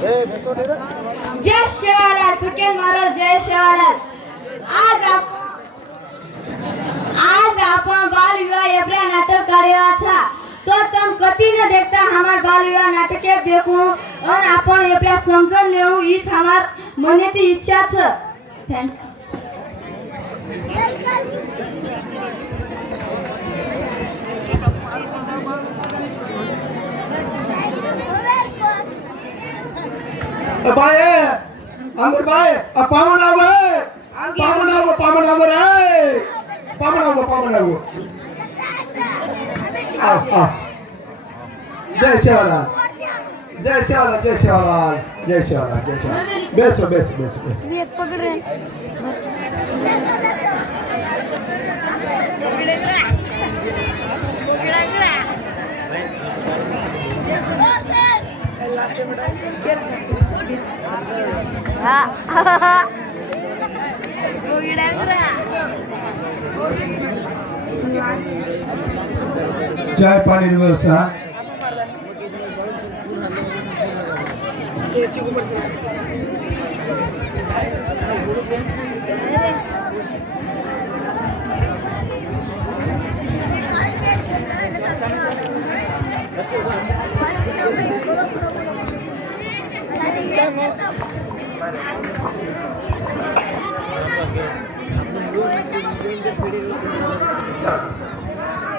जय शिवालाल चुकेल महाराज जय शिवालाल आज आपण बाल विवाह एवढा नाटक काढला था तो तुम कति न देखता हमार बाल विवाह नाटक देखू और आपण एवढा समजून लेऊ हीच हमार मनेची इच्छा छ थँक बाय अंदर बाय पामनाव रे पामनाव आ जय शिवलाल बेस पकड़ रहे चाय पानी की व्यवस्था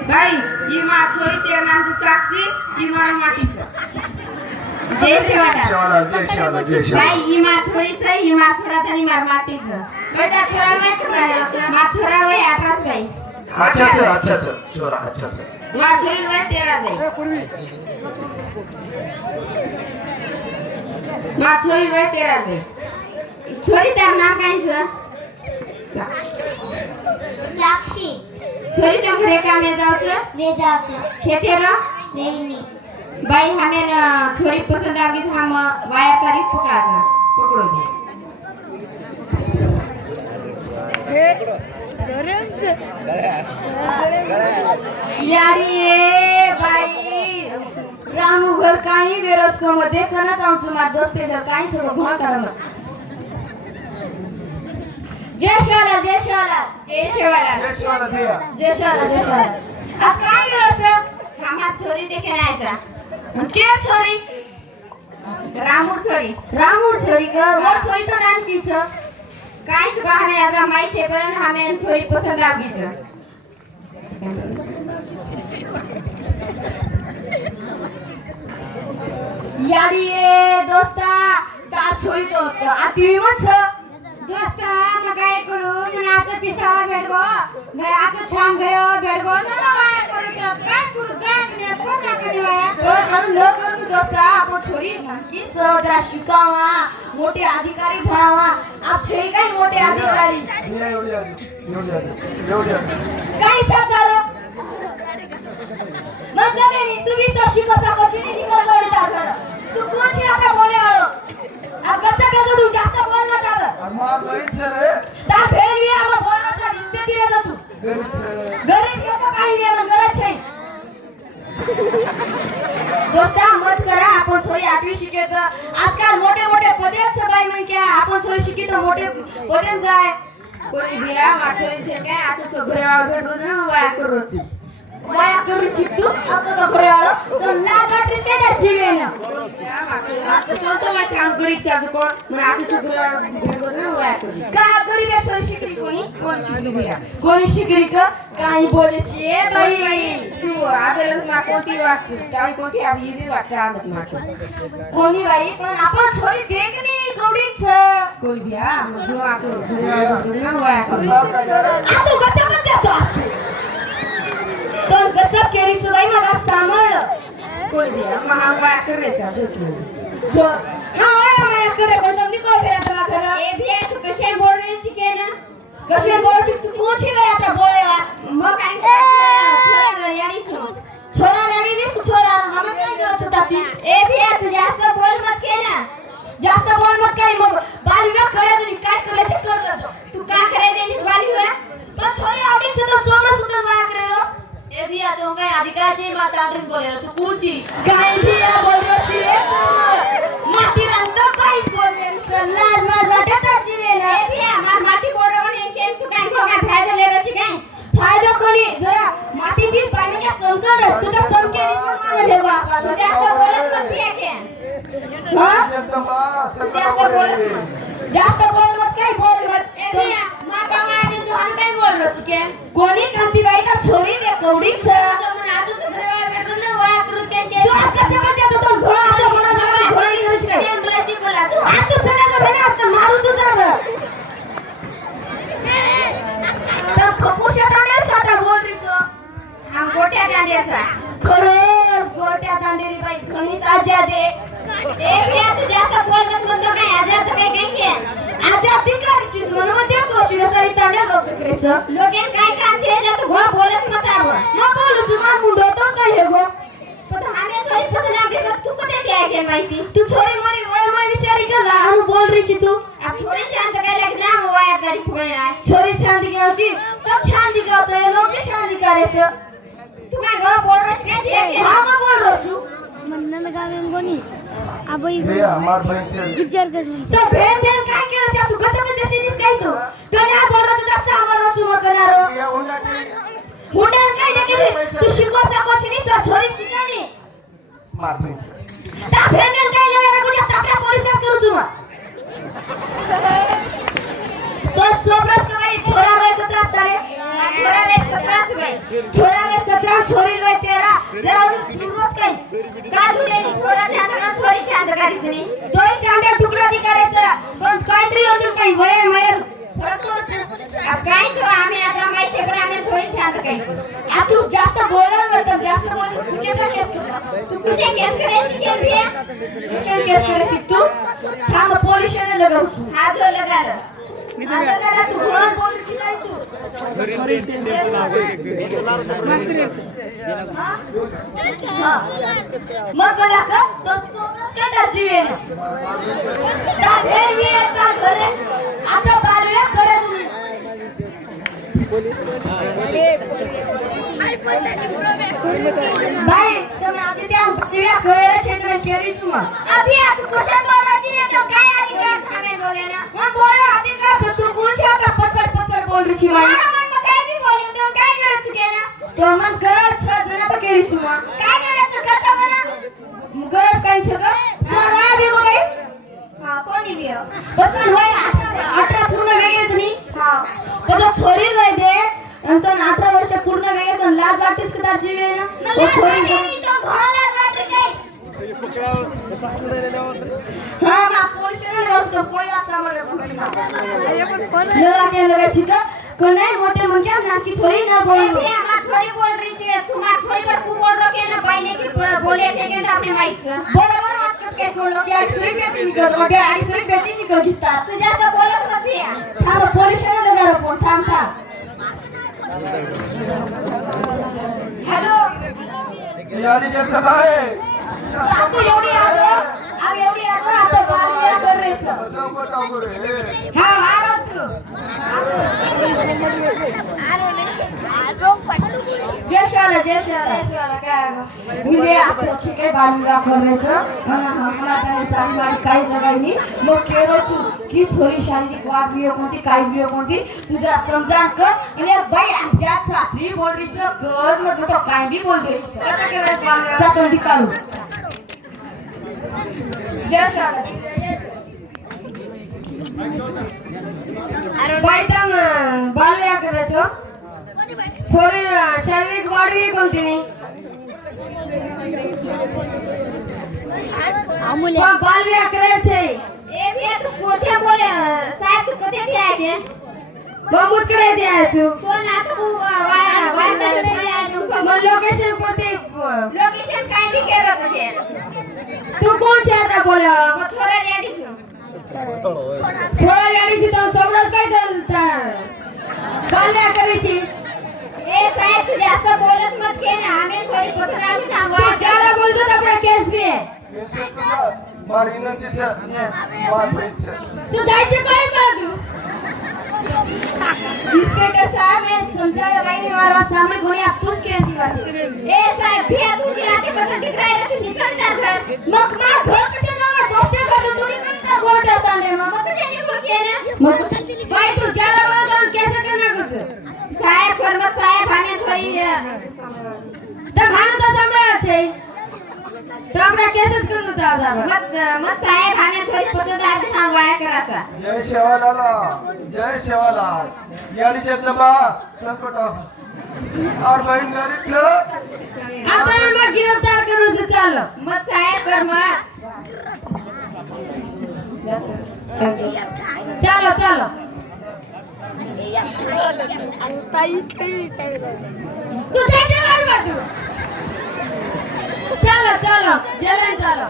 भाई ही मा छोरीचे नामची साक्षी ही मा मातीचं जय शिवालाल भाई ही मा छोरीचं ही मा छोराचं आणि मा मातीचं माझा छोरा माहिती मा छोरा वय 18 भाई अच्छा मा छोरी वय 13 भाई मा छोरी वय 13 भाई छोरी त्यार नाम कायचं साक्षी छोरी तो घरे काम जावचं खेते र नहीं भाई हमें छोरी पसंद आ गई हम वाया तारीख पकड़ो भी यारी ए भाई रामू घर काही बेरोज को मध्ये कना जाऊच मार दोस्ते घर काही छो गुण करम जय शिवालाल अब काय बेरोज हमार छोरी देखे नायचा के छोरी रामूर छोरी का वो छोरी तो नाम की छ काय छ हमें आता माई छे पण हमें छोरी पसंद आ गई छ यारी ए दोस्ता तार छोरी तो आती म छ दोस्ता म काय करू नाच पिसा भेटगो आता छान गयो भेटगो ना करू काय करू काय मी कोणा करी वाया पण न करू दोस्ता आपण छोरी की जरा शिकावा मोठे अधिकारी बनावा आप छे काय मोठे अधिकारी काय सरकार मतलब नहीं तू भी तो शिको सको छी नहीं निकल गई तार तू कोण छी आता बोले आलो अब बच्चा पे तू जास्त बोल मत आता मार नहीं रे तार फेर भी हम बोलना छ रिश्ते दिले जा तू गरीब के तो काही नाही मन गरज छे दोस्ता मत करा आपण छोरी 8वी शिके तर आजकाल मोठे मोठे पदे छ बाई म्हण क्या आपण छोरी शिकी तर मोठे पदे जाय कोणी बिया माछोरी छे काय आता सो घरे आव भेटो ना वाया करू चित्तू आता तो घरे आलो तो ना गाठीस काय त्या जीवेन आता तो मैं काम गरीब चाजू कोण मन आता सो घरे आव भेटो ना वाया करू का गरीब छोरी शिकली कोण शिकली बिया कोणी शिकली का काही बोलेची ए बाई तू आदलस मा कोणती वाट काही कोणती आवी बी वाट रांदत माटो कोणी बाई पण आपण छोरी देखनी कवडीच कोण बिया जो आता घरे आव भेटो ना वाया करू आता गच्चा पण त्याचा तो गच्चा केरी छु बाई मला सांभाळ कोण बिया महा वाया करायचा जो हां वाया करे पण तुम्ही काय फिरता घर ए बिया तू कशे बोल रही छी के ना कशे बोल छी तू कोण छी बाई आता बोलेवा मग काय याडी छु छोरा याडी दिस छोरा हम काय करत होता ती ए बिया तू जास्त बोल मत के ना जास्त बोल मत काय मग बाल विवाह करे तू काय करायचे कर लो तू काय करे देनीस बाल विवाह पण छोरी आवडी छ तो सोमना सुंदर वाया करे रो ए बिया तो काय अधिकाराची माता बोले तू कोणची काय बिया बोल रही छी माती बापा तू जास्त बोलत मत पिया के हा एकदम असं तू जास्त बोलत कडक मत जास्त बोल मत काही बोल मत ए पिया मापा मारे तू हन काय बोल रच के कोणी कांतीबाई का छोरी दे कवडीच तो मन आज सुधरवा भेटून ना वाया करू के तू आजच्या मध्ये तो घोडा आपला घोडा जवळ घोडी घरची काय ते बोलायची बोला तू आज तू चला जा भेने आता मारू तुझा तर खपुष्या तांड्या छाता बोल रिचो हम गोट्या दांड्याचा खरंच गोट्या दांडेरी बाई खणीच आज्या दे ए पिया तू जास्त बोल मत म्हणतो काय आज काय काय के आज्या अधिकारीची म्हणून मग देत रोची सारी तांड्या लोक करायचं लोके काय काम छे जा तू घोडा बोलत मत आव मग बोलू तुझा मुंडो तो काय हे गो पण हमें थोड़ी पसंद आके मत तू कते क्या है माहिती तू छोरी मोरी वय मै विचारी का राहू बोल रही तू अब छोरी छान तो काय लग ना वाया तारी फुगळे राय छोरी छान दिखावती सब छान दिखावचं लोक बी छान दिखायचं तू काय घोडा बोल रच काय ठीक हा मग बोल रोचू म्हणणं गावेन कोणी आबाई हे मार बहिणीचे विचार कर तो भेन भेन काय केलं चा तू गचम देसीनीस काय तू तो नाही बोल रोचू तसा आमर रोचू मग करारो या उन्हाची हुंडन काय नाही केली तू शिको साकोची नी छोरी शिकानी मार बहिणीचे ता भेन भेन काय लगे रे गुजा तापऱ्या पोलिसात करू तू मग तो सोब्रस का भाई छोरा रे कत्रास तारे छोरा वे 17 भाई छोरा रे 17 छोरी रे 13 जरा सुरुवात काय का जुडे छोरा छान का छोरी छान करीच नी दोन चांद्या तुकडा दिकारायचा पण काहीतरी होतं काही वय मयर फरक थोडं अब काय तो आम्ही आता माहिती छे पण आम्ही छोरी छान काही आ तू जास्त बोलत मत जास्त बोल तुझे का केस कर तू कुठे केस करायची के भैया कशाला केस करायची तू थांब पोलिसाने लगाव तू हा जो लगाड आता तू कोण बोलची काय तू मग बोला का तो सोबत काय दाजी आहे ता भेर मी आता घरे आता बालव्या करे तुम्ही बाई तुम्ही आधी त्या बालव्या करे क्षेत्र में केरी तुम अभी तू कुशल बोलाची रे तो काय अधिकार थांबे बोले ना मग बोले अधिकार से तू कुछ आता पत्थर पत्थर बोल रही छी माई मारा मन में काय भी बोले तो काय करत के ना तो मन करत छ जना तो केरी तुम काय करत करता म्हणा गरज काही छ का ना भी गो बाई हा कोणी भी हो पण होय 18 पूर्ण वेगळेच नी हा तो छोरी नाही दे आणि तो 18 वर्ष पूर्ण वेगळेच आणि लाज वाटतेस का तार जीवे ना तो छोरी तो घोडा लाज वाटते काय हां मा पोलिसाने गावतो कोई असा लगा के लगा चिका कोने मोटे मुंजा ना की छोरी ना बोल भैया मार छोरी बोल रही छे तू मार छोरी पर तू बोल रहो के ना पहले की बोले छे के अपने माइक से बरोबर बात कस काय बोललो की आई सरी बेटी निकल मग आई सरी बेटी निकल दिसता तू जास्त बोलत मत भैया थांब पोलिसाने लगा रे फोन थांब थांब हेलो यानी जब तक आहे तू एवढी आलो आम्ही एवढी आलो आता बालविया कर रे छ असं बोलता बोले हा मारो तू जय शाला काय म्हणजे आपल्या छिके बालविया कर रे छ आणि हमारा काय चाली वाली काय लगाईनी मग केरो छु की छोरी शारीरिक वाद भी कोणती काय भी कोणती तू जरा समजान कर आणि बाई आमच्या छात्री बोल रही छ गज मग तो काय भी बोल दे कत करत बांग चातोंदी काढू जय शाला अरे बाई तम बालविया करत हो छोरी शारीरिक वाढ भी कोणती नाही अमूल्य पण बालविया करे छे ए भैया तू पूछे बोले साहब तू कते दिया के बहुत करे दिया तू तो ना तू वाया वाया मग लोकेशन पडते लोकेशन काय भी करत होते तू कोण छे आता बोले मग छोरा रेडी छु छोरा रेडी छु तो समरस काय चलता बालविया करे छे ए साहब तू जास्त बोलत मत के ना हमें थोड़ी पता आगे थांबवा ज्यादा बोलतो तो अपना केस भी है मार इनंतीचे मार बहिणीचे तू जायचे काय कर तू इंस्पेक्टर साहब मैं समझाया भाई ने मारा सामने कोणी आपतूच केली वाली ए साहेब भैया तू रात्री कसं टिकराय रे तू निकल जा घर मग मा घर कशा जावा दोस्ते करतो तुम्ही कोणता गोट तांडे मग कशा निकलो के ना मग भाई तू ज्यादा बोलत और कैसे करना कुछ साहेब कर्म साहेब हमें थोड़ी तर भानु तो संभळाय छे तो आपला केसच करून चालता मग साहेब आम्ही छोरी पसंत आहे सांग वाया करायचा जय शेवालाला जय शेवालाल याडी जगदंबा संकट और बहन गरीब छ आता मग गिरफ्तार करून चालो मग साहेब कर मग चालो चालो तू जाके मार बाजू चलो चलो जलन चलो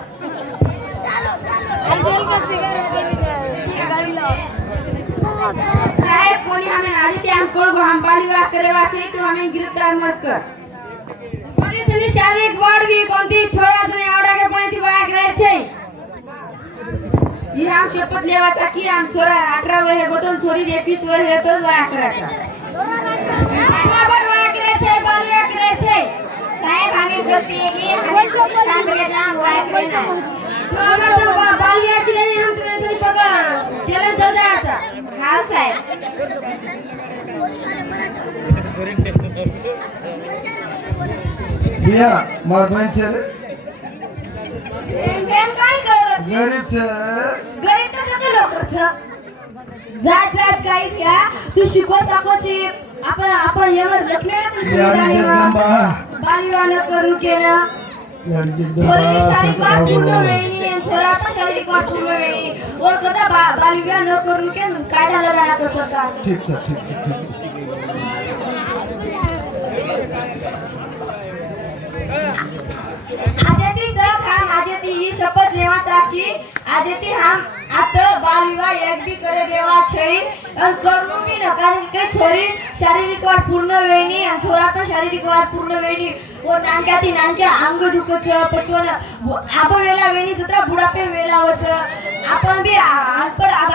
साहेब कोणी आम्ही आधी ते आम कोण हम बालीवा करेवा છે તો અમે गिरफ्तार मत कर પોલીસની શારીરિક વાડવી કોંતી છોરાને આવડાકે પણેથી વાયક રહે છે ही आम शपथ लेवाचा की आम छोरा 18 वर्ष गोतून छोरी 21 वर्ष तो वाया करायचा બરાબર વાયક રહે છે બાલવાયક રહે છે साहेब आम्ही गलती है की सांगले जाम वाया करना तो अगर तो बालवायक रहे हम तुम्हें नहीं पकड़ चलन चल जाता हां साहेब भैया मार बहन छे બેન કાઈ કરો છો गरीब छे गरीब તો કેટલો લોકો છે જાત જાત કાઈ ભ્યા તું शिकवत શકો છે आपण एवढं लखण्याचं याडी जगदंबा बालविवाह न करू केलं याडी छोरीची जगदंबा शारीरिक वाढ संकट पूर्ण वेळी आणि छोराची शारीरिक वाढ पूर्ण वेळी वर करता बालविवाह न करू के कायदा लगाना कर सरकार ठीक छे ठीक छे ठीक छे आजेती जग हम आजेती ही शपथ लेवाचा की आजेती हम आता बालविवाह एक भी करे देवा છે અને કરવું બી ન કારણ કે છોરી શારીરિક વાળ પૂર્ણ વેણી અને છોરા પણ શારીરિક વાળ પૂર્ણ વેણી ઓ નાનક્યાથી નાનક્યા અંગ દુખ છે પછોને આબ વેલા વેણી જતરા બુઢાપે વેલા વચ आपण बी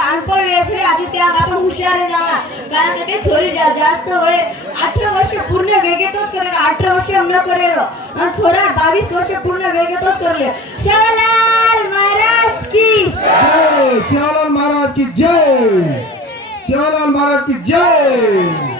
अनपढ़ वेळ છે આજે ત્યાં आपण हुशार जावा कारण કે છોરી जास्त होय 18 वर्ष पूर्ण वेगेतोच करेल 18 वर्ष न करेल आणि छोरा 22 वर्ष पूर्ण वेगेतोच करले शेवलाल महाराज की जय शिवालाल महाराज की जय शिवालाल महाराज की जय